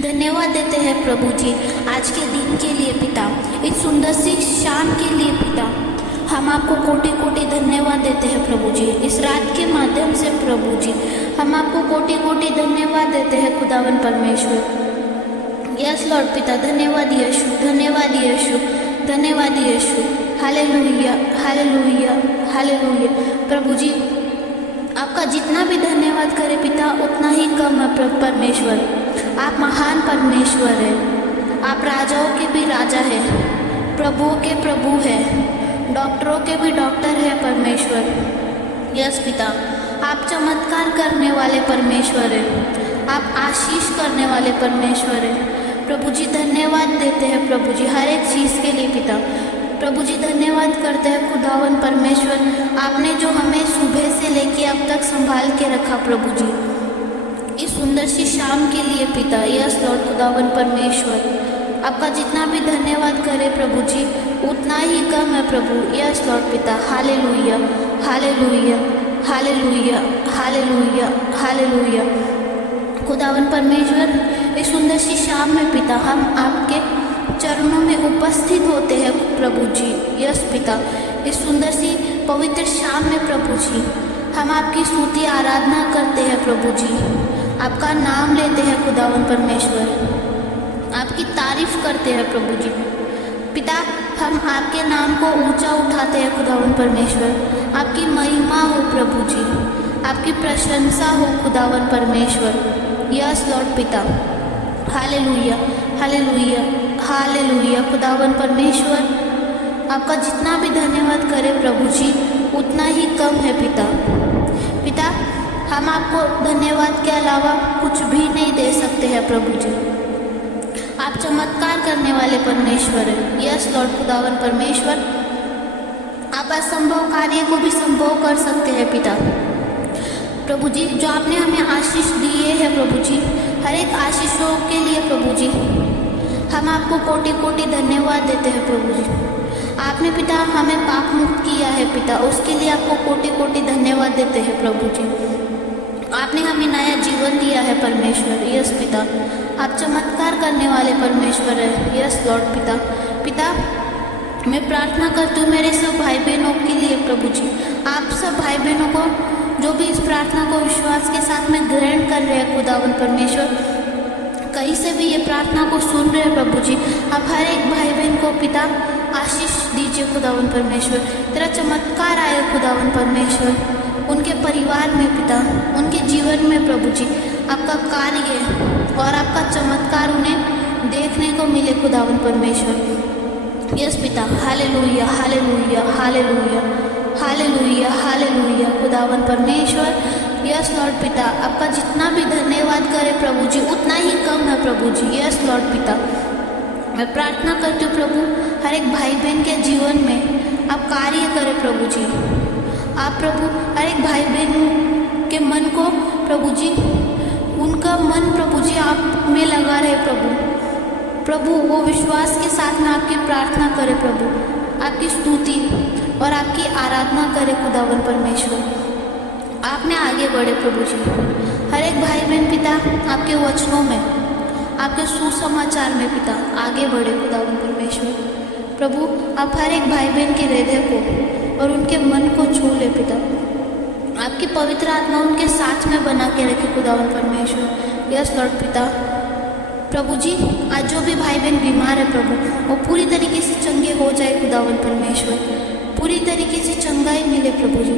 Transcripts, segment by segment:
धन्यवाद देते हैं प्रभु जी आज के दिन के लिए पिता, इस सुंदर सी शाम के लिए पिता। हम आपको कोटि कोटि धन्यवाद देते हैं प्रभु जी इस रात के माध्यम से प्रभु जी। हम आपको कोटि कोटि धन्यवाद देते हैं खुदावन परमेश्वर। यस लॉर्ड पिता, धन्यवाद यीशु, धन्यवाद यीशु, धन्यवाद यीशु। Hallelujah, hallelujah, hallelujah. प्रभु जी आपका जितना भी धन्यवाद करे पिता उतना ही कम है परमेश्वर। आप महान परमेश्वर हैं, आप राजाओं के भी राजा हैं, प्रभुओं के प्रभु हैं, डॉक्टरों के भी डॉक्टर हैं परमेश्वर। यस पिता, आप चमत्कार करने वाले परमेश्वर हैं, आप आशीष करने वाले परमेश्वर हैं। प्रभु जी धन्यवाद देते हैं प्रभु जी हर एक चीज़ के लिए पिता। प्रभु जी धन्यवाद करते हैं खुदावन परमेश्वर, आपने जो हमें सुबह से लेके अब तक संभाल के रखा प्रभु जी इस सुंदर सी शाम के लिए पिता। यस लॉर्ड खुदावन परमेश्वर, आपका जितना भी धन्यवाद करे प्रभु जी उतना ही कम है प्रभु। यस लॉर्ड पिता। Hallelujah, hallelujah, hallelujah, hallelujah, hallelujah. खुदावन परमेश्वर इस सुंदर सी शाम में पिता हम आपके चरणों में उपस्थित होते हैं प्रभु जी। यस पिता, इस सुंदर सी पवित्र शाम में प्रभु जी हम आपकी स्तुति आराधना करते हैं प्रभु जी, आपका नाम लेते हैं खुदावन परमेश्वर, आपकी तारीफ करते हैं प्रभु जी पिता। हम आपके नाम को ऊंचा उठाते हैं खुदावन परमेश्वर, आपकी महिमा हो प्रभु जी, आपकी प्रशंसा हो खुदावन परमेश्वर। यस लॉर्ड पिता। Hallelujah, hallelujah, hallelujah. खुदावन परमेश्वर आपका जितना भी धन्यवाद करें प्रभु जी उतना ही कम है पिता। पिता हम आपको धन्यवाद के अलावा कुछ भी नहीं दे सकते हैं प्रभु जी। आप चमत्कार करने वाले परमेश्वर हैं। यस लॉर्ड खुदावन परमेश्वर, आप असंभव कार्य को भी संभव कर सकते हैं पिता। प्रभु जी जो आपने हमें आशीष दिए हैं प्रभु जी, हर एक आशीषों के लिए प्रभु जी हम आपको कोटि कोटि धन्यवाद देते हैं प्रभु जी। आपने पिता हमें पाप मुक्त किया है पिता, उसके लिए आपको कोटि कोटि धन्यवाद देते हैं प्रभु जी। आपने हमें नया जीवन दिया है परमेश्वर। यस पिता, आप चमत्कार करने वाले परमेश्वर है। यस लॉर्ड पिता। पिता मैं प्रार्थना करती हूँ मेरे सब भाई बहनों के लिए प्रभु जी, आप सब भाई बहनों को जो भी इस प्रार्थना को विश्वास के साथ में ग्रहण कर रहे हैं खुदावन परमेश्वर, कहीं से भी ये प्रार्थना को सुन रहे हैं प्रभु जी, आप हर एक भाई बहन को पिता आशीष दीजिए खुदावन परमेश्वर। तेरा चमत्कार आए खुदावन परमेश्वर उनके परिवार में पिता, उनके जीवन में प्रभु जी आपका कार्य और आपका चमत्कार उन्हें देखने को मिले खुदावन परमेश्वर। यस पिता। Hallelujah, hallelujah, hallelujah, hallelujah, hallelujah. खुदावन परमेश्वर यस लॉर्ड पिता, आपका जितना भी धन्यवाद करे प्रभु जी उतना ही कम है प्रभु जी। यस लॉर्ड पिता, मैं प्रार्थना करती हूँ प्रभु हर एक भाई बहन के जीवन में आप कार्य करें प्रभु जी। आप प्रभु हर एक भाई बहन के मन को प्रभु जी, उनका मन प्रभु जी आप में लगा रहे प्रभु वो विश्वास के साथ में आपकी प्रार्थना करे प्रभु, आपकी स्तुति और आपकी आराधना करे खुदावन परमेश्वर। आपने आगे बढ़े प्रभु जी, हर एक भाई बहन पिता आपके वचनों में, आपके सुसमाचार में पिता आगे बढ़े खुदावन परमेश्वर। प्रभु आप हर एक भाई बहन के हृदय को और उनके मन को छू ले पिता, आपकी पवित्र आत्मा उनके साथ में बना के रखे खुदावन परमेश्वर। यस लॉर्ड पिता। प्रभु जी आज जो भी भाई बहन बीमार है प्रभु वो पूरी तरीके से चंगे हो जाए खुदावन परमेश्वर, पूरी तरीके से चंगाई मिले प्रभु जी,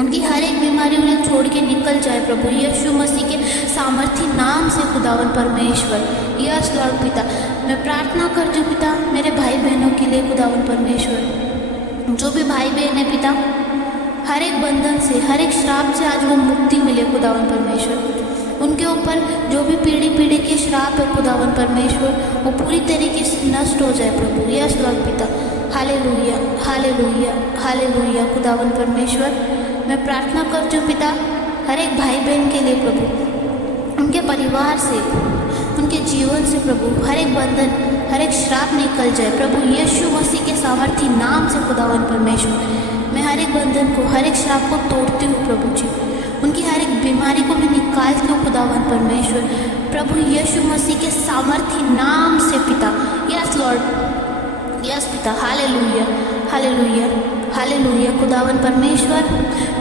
उनकी हर एक बीमारी उन्हें छोड़ के निकल जाए प्रभु यीशु मसीह के सामर्थी नाम से खुदावन परमेश्वर। यस लॉर्ड पिता, मैं प्रार्थना करती हूँ पिता मेरे भाई बहनों के लिए खुदावन परमेश्वर, जो भी भाई बहन है पिता हर एक बंधन से, हर एक श्राप से आज वो मुक्ति मिले खुदावन परमेश्वर। उनके ऊपर जो भी पीढ़ी के श्राप है खुदावन परमेश्वर वो पूरी तरीके से नष्ट हो जाए प्रभु। यस लॉर्ड पिता। Hallelujah, hallelujah, hallelujah. खुदावन परमेश्वर मैं प्रार्थना करती हूँ पिता हर एक भाई बहन के लिए प्रभु, उनके परिवार से, उनके जीवन से प्रभु हर एक बंधन, हर एक श्राप निकल जाए प्रभु यीशु मसीह के सामर्थी नाम से खुदावन परमेश्वर। मैं हर एक बंधन को, हर एक श्राप को तोड़ती हूँ प्रभु जी, उनकी हर एक बीमारी को भी निकालती हूँ खुदावन परमेश्वर, प्रभु यीशु मसीह के सामर्थी नाम से पिता। यस लॉर्ड, यस पिता। हालेलुया, हालेलुया, हालेलुया खुदावन परमेश्वर।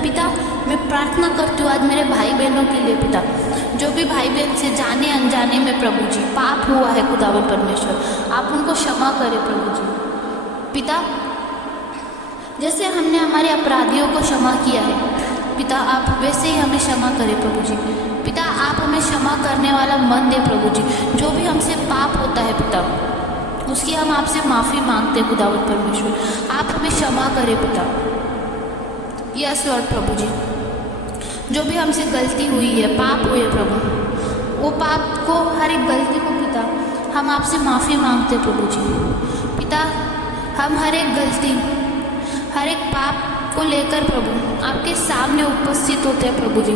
पिता मैं प्रार्थना करती हूँ आज मेरे भाई बहनों के लिए पिता, जो भी भाई बहन से जाने अनजाने में प्रभु जी पाप हुआ है खुदावन परमेश्वर, आप उनको क्षमा करें प्रभु जी। पिता जैसे हमने हमारे अपराधियों को क्षमा किया है पिता, आप वैसे ही हमें क्षमा करें प्रभु जी। पिता आप हमें क्षमा करने वाला मन दे प्रभु जी। जो भी हमसे पाप होता है पिता, उसकी हम आपसे माफ़ी मांगते हैं खुदावन परमेश्वर, आप हमें क्षमा करें पिता। यस लॉर्ड प्रभु जी, जो भी हमसे गलती हुई है, पाप हुए प्रभु, वो पाप को, हर एक गलती को पिता हम आपसे माफ़ी मांगते प्रभु जी। पिता हम हर एक गलती, हर एक पाप को लेकर प्रभु आपके सामने उपस्थित होते हैं प्रभु जी,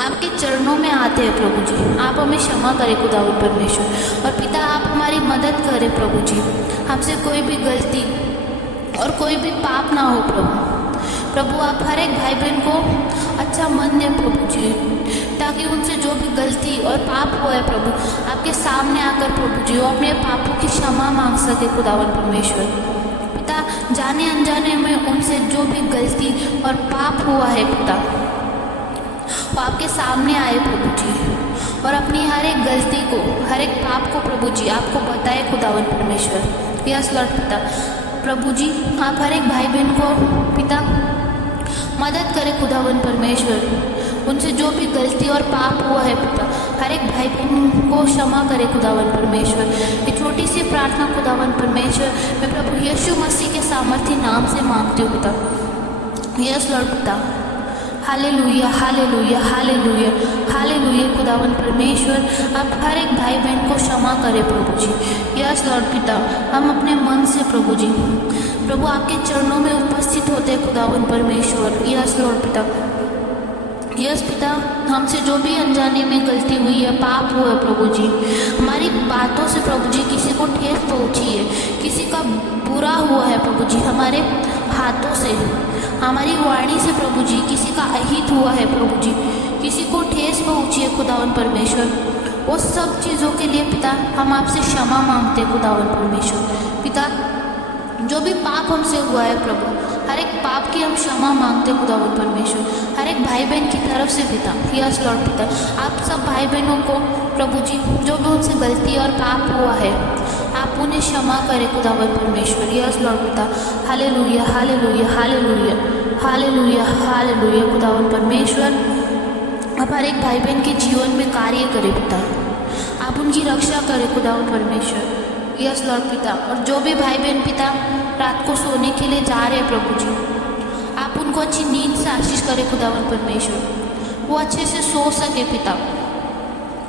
आपके चरणों में आते हैं प्रभु जी। आप हमें क्षमा करें खुदावन परमेश्वर, और पिता आप हमारी मदद करें प्रभु जी। हमसे कोई भी गलती और कोई भी पाप ना हो प्रभु। प्रभु आप हर एक भाई बहन को अच्छा मन दें प्रभु जी, ताकि उनसे जो भी गलती और पाप हुआ है प्रभु आपके सामने आकर प्रभु जी वो अपने पापों की क्षमा मांग सके खुदावन परमेश्वर। पिता जाने अनजाने में उनसे जो भी गलती और पाप हुआ है पिता, वो आपके सामने आए प्रभु जी, और अपनी हर एक गलती को, हर एक पाप को प्रभु जी आपको बताए खुदावन परमेश्वर। यस लॉर्ड पिता, प्रभु जी आप हर एक भाई बहन को पिता मदद करें खुदावन परमेश्वर, उनसे जो भी गलती और पाप हुआ है पिता, हर एक भाई बहन को क्षमा करे खुदावन परमेश्वर। ये छोटी सी प्रार्थना खुदावन परमेश्वर मैं प्रभु यीशु मसीह के सामर्थी नाम से मांगती हूँ पिता। यस लॉर्ड पिता, हालेलुया, हालेलुया, हालेलुया, हालेलुया खुदावन परमेश्वर, आप हर एक भाई बहन को क्षमा करें प्रभु जी। यस लॉर्ड पिता, हम अपने मन से प्रभु जी प्रभु आपके चरणों में उपस्थित होते हैं खुदावन परमेश्वर। यस लॉर्ड पिता, यस पिता, हमसे जो भी अनजाने में गलती हुई है, पाप हुआ है प्रभु जी, हमारी बातों से प्रभु जी किसी को ठेस पहुंची है, किसी का बुरा हुआ है प्रभु जी, हमारे हाथों से, हमारी वाणी से प्रभु जी किसी का अहित हुआ है प्रभु जी, किसी को ठेस पहुंची है खुदावन परमेश्वर, वो सब चीज़ों के लिए पिता हम आपसे क्षमा मांगते हैं खुदावन परमेश्वर। पिता जो भी पाप हमसे हुआ है प्रभु, हर एक पाप की हम क्षमा मांगते खुदावन परमेश्वर, हर एक भाई बहन की तरफ से पिता। यस लॉर्ड पिता, आप सब भाई बहनों को प्रभु जी जो भी उनसे गलती और पाप हुआ है आप उन्हें क्षमा करें खुदावन परमेश्वर। यस लॉर्ड पिता, hallelujah, hallelujah, hallelujah, hallelujah, hallelujah खुदावन परमेश्वर, आप हर एक भाई बहन के जीवन में कार्य करें पिता, आप उनकी रक्षा करें खुदावन परमेश्वर। यस लॉर्ड पिता, और जो भी भाई बहन पिता रात को सोने के लिए जा रहे हैं प्रभु जी, आप उनको अच्छी नींद से आशीष करें खुदावन परमेश्वर, वो अच्छे से सो सके पिता।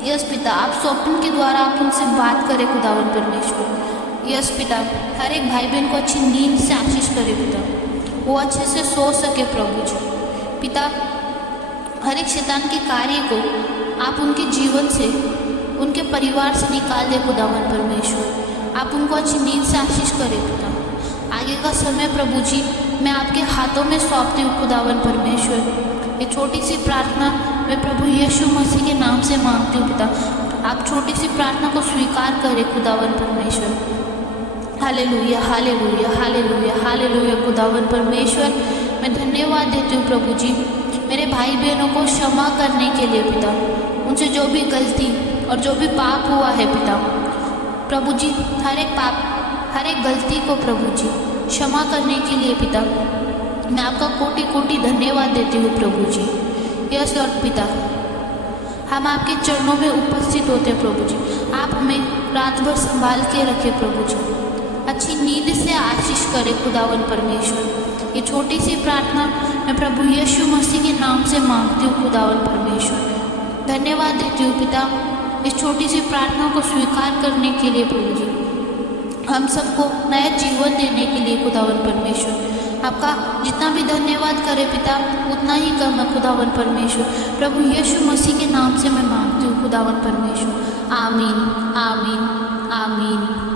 यस पिता, आप स्वप्न के द्वारा आप उनसे बात करें खुदावन परमेश्वर। यस पिता, हर एक भाई बहन को अच्छी नींद से आशीष करें पिता, वो अच्छे से सो सके प्रभु जी। पिता हर एक शैतान के कार्य को आप उनके जीवन से, उनके परिवार से निकाल दे खुदावन परमेश्वर, आप उनको अच्छी नींद से आशीष करें पिता। आगे का समय प्रभु जी मैं आपके हाथों में सौंपती हूँ खुदावन परमेश्वर। ये छोटी सी प्रार्थना मैं प्रभु यीशु मसीह के नाम से मांगती हूँ पिता, आप छोटी सी प्रार्थना को स्वीकार करें खुदावन परमेश्वर। हालेलुया, हालेलुया, हालेलुया, हालेलुया खुदावन परमेश्वर, मैं धन्यवाद देती हूँ प्रभु जी मेरे भाई बहनों को क्षमा करने के लिए पिता, उनसे जो भी गलती और जो भी पाप हुआ है पिता, प्रभु जी हर एक पाप, हर एक गलती को प्रभु जी क्षमा करने के लिए पिता मैं आपका कोटि कोटि धन्यवाद देती हूँ प्रभु जी। यस लॉर्ड पिता, हम आपके चरणों में उपस्थित होते हैं प्रभु जी, आप हमें रात भर संभाल के रखें प्रभु जी, अच्छी नींद से आशीष करें खुदावन परमेश्वर। ये छोटी सी प्रार्थना मैं प्रभु यीशु मसीह के नाम से मांगती हूँ खुदावन परमेश्वर। धन्यवाद देती हूँ पिता इस छोटी सी प्रार्थना को स्वीकार करने के लिए प्रभु जी, हम सबको नया जीवन देने के लिए खुदावन परमेश्वर। आपका जितना भी धन्यवाद करें पिता उतना ही कम है खुदावन परमेश्वर। प्रभु यीशु मसीह के नाम से मैं मांगती हूँ खुदावन परमेश्वर। आमीन, आमीन, आमीन।